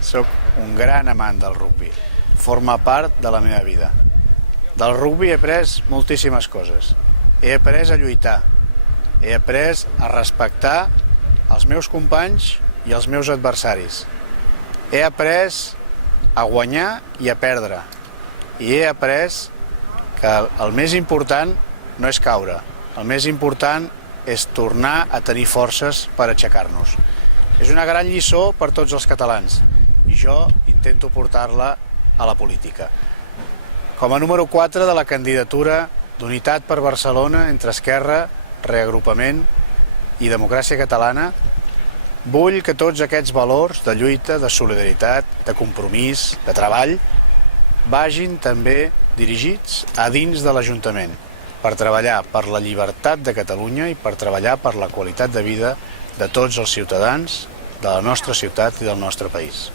Soc un gran amant del rugbi. Forma part de la meva vida. Del rugbi he après moltíssimes coses. He après a lluitar. He après a respectar els meus companys i els meus adversaris. He après a guanyar i a perdre. I he après que el més important no és caure. El més important és tornar a tenir forces per aixecar-nos. És una gran lliçó per tots els catalans i jo intento portar-la a la política. Com a número 4 de la candidatura d'Unitat per Barcelona entre Esquerra, Reagrupament i Democràcia Catalana, vull que tots aquests valors de lluita, de solidaritat, de compromís, de treball, vagin també dirigits a dins de l'Ajuntament per treballar per la llibertat de Catalunya i per treballar per la qualitat de vida de tots els ciutadans de la nostra ciutat i del nostre país.